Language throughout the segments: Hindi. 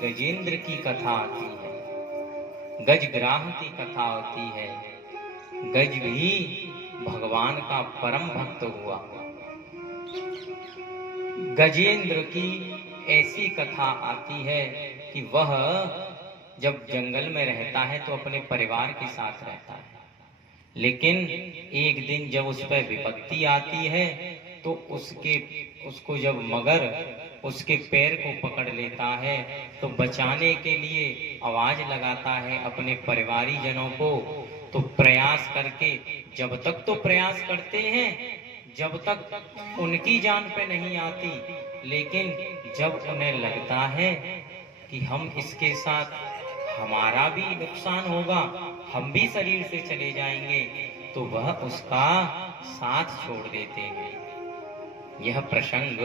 गजेंद्र की कथा आती है, गजग्राह की कथा होती है। गज भी भगवान का परम भक्त हुआ। गजेंद्र की ऐसी कथा आती है कि वह जब जंगल में रहता है तो अपने परिवार के साथ रहता है, लेकिन एक दिन जब उस पर विपत्ति आती है तो उसको जब मगर उसके पैर को पकड़ लेता है तो बचाने के लिए आवाज लगाता है अपने परिवारी जनों को। तो प्रयास करके जब तक तो प्रयास करते हैं जब तक उनकी जान पे नहीं आती, लेकिन जब उन्हें लगता है कि हम इसके साथ हमारा भी नुकसान होगा, हम भी शरीर से चले जाएंगे, तो वह उसका साथ छोड़ देते हैं। यह प्रसंग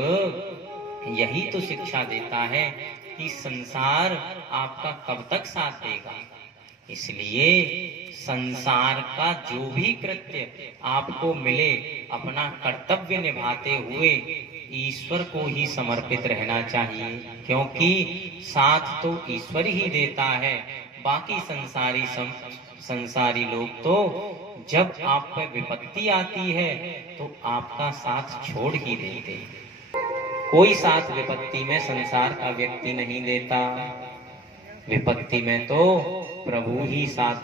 यही तो शिक्षा देता है कि संसार आपका कब तक साथ देगा। इसलिए संसार का जो भी कृत्य आपको मिले अपना कर्तव्य निभाते हुए ईश्वर को ही समर्पित रहना चाहिए, क्योंकि साथ तो ईश्वर ही देता है। बाकी संसारी लोग तो जब आप पर विपत्ति आती है तो आपका साथ छोड़ ही देते हैं। कोई साथ विपत्ति में संसार का व्यक्ति नहीं देता, विपत्ति में तो प्रभु ही साथ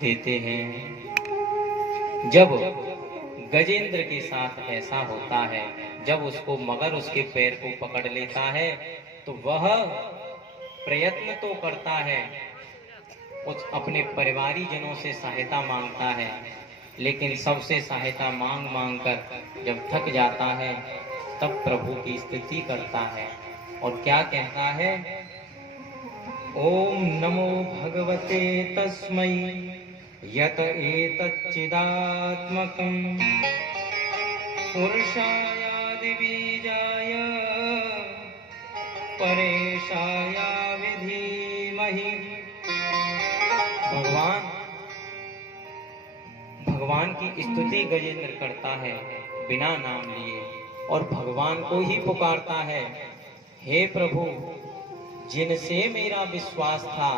देते हैं। जब गजेंद्र के साथ ऐसा होता है, जब उसको मगर उसके पैर को पकड़ लेता है तो वह प्रयत्न तो करता है, उस अपने परिवारी जनों से सहायता मांगता है, लेकिन सबसे सहायता मांग मांग कर जब थक जाता है तब प्रभु की स्तुति करता है और क्या कहता है, ओम नमो भगवते तस्मै यत एतच्चिदात्मकं पुरुषायादि बीजाय परेशाय विधीमहि। भगवान की स्तुति गजेंद्र करता है बिना नाम लिए और भगवान को ही पुकारता है, हे प्रभु, जिनसे मेरा विश्वास था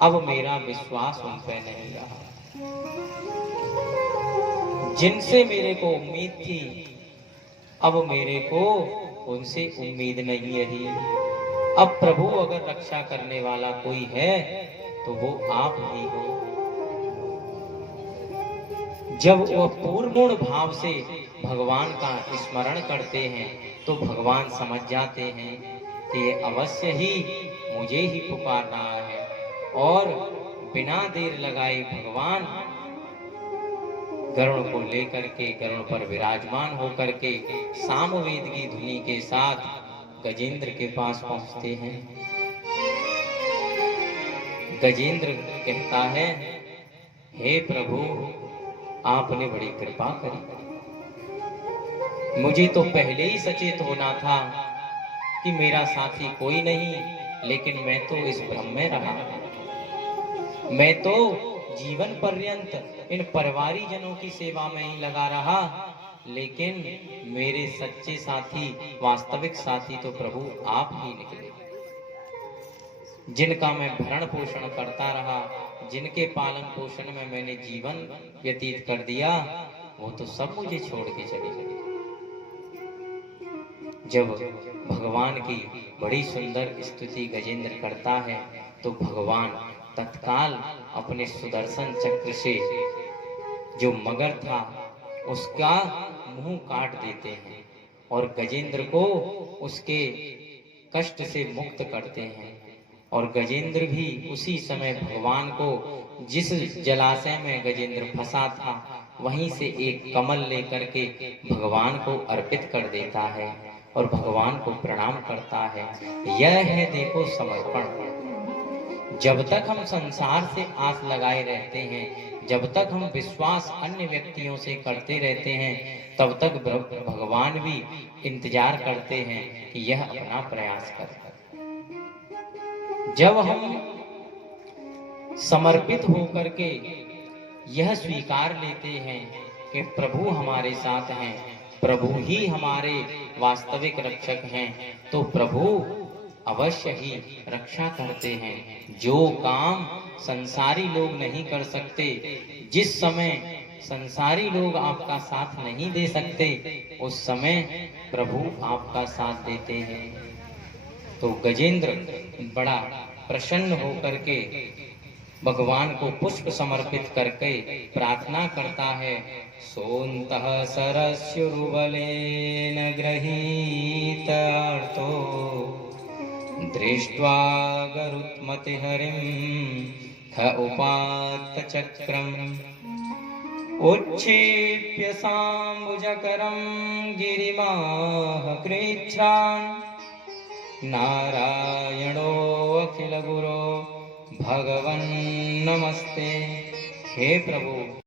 अब मेरा विश्वास उन पर नहीं रहा, जिनसे मेरे को उम्मीद थी अब मेरे को उनसे उम्मीद नहीं रही। अब प्रभु अगर रक्षा करने वाला कोई है तो वो आप ही हो। जब वह पूर्ण भाव से भगवान का स्मरण करते हैं तो भगवान समझ जाते हैं कि ये अवश्य ही मुझे ही पुकार रहा है, और बिना देर लगाए भगवान गरुड़ को लेकर के गरुड़ पर विराजमान होकर के सामवेद की धुनी के साथ गजेंद्र के पास पहुंचते हैं। गजेंद्र कहता है, हे प्रभु, आपने बड़ी कृपा करी, मुझे तो पहले ही सचेत होना था कि मेरा साथी कोई नहीं, लेकिन मैं तो इस भ्रम में रहा। मैं तो जीवन पर्यंत इन परिवारी जनों की सेवा में ही लगा रहा, लेकिन मेरे सच्चे साथी, वास्तविक साथी तो प्रभु आप ही निकले। जिनका मैं भरण पोषण करता रहा, जिनके पालन पोषण में मैंने जीवन व्यतीत कर दिया, वो तो सब मुझे छोड़ के चले गए। जब भगवान की बड़ी सुंदर स्तुति गजेंद्र करता है तो भगवान तत्काल अपने सुदर्शन चक्र से जो मगर था उसका मुंह काट देते हैं और गजेंद्र को उसके कष्ट से मुक्त करते हैं। और गजेंद्र भी उसी समय भगवान को, जिस जलाशय में गजेंद्र फंसा था, वहीं से एक कमल लेकर के भगवान को अर्पित कर देता है और भगवान को प्रणाम करता है। यह है देखो समर्पण। जब तक हम संसार से आस लगाए रहते हैं, जब तक हम विश्वास अन्य व्यक्तियों से करते रहते हैं, तब तक भगवान भी इंतजार करते हैं कि यह अपना प्रयास करे। जब हम समर्पित होकर के यह स्वीकार लेते हैं कि प्रभु हमारे साथ हैं, प्रभु ही हमारे वास्तविक रक्षक हैं, तो प्रभु अवश्य ही रक्षा करते हैं। जो काम संसारी लोग नहीं कर सकते, जिस समय संसारी लोग आपका साथ नहीं दे सकते, उस समय प्रभु आपका साथ देते हैं। तो गजेंद्र बड़ा प्रसन्न होकर के भगवान को पुष्प समर्पित करके प्रार्थना करता है। सोऽन्तः सरस्युरुबलेन गृहीत अर्थो दृष्ट्वा गरुत्मतिहरिं थ उपात्त चक्रम् उच्छेप्य साम्बुजकरं गिरिमाह कृच्छ्रान् नारायणो अखिल गुरो भगवन् नमस्ते। हे प्रभु,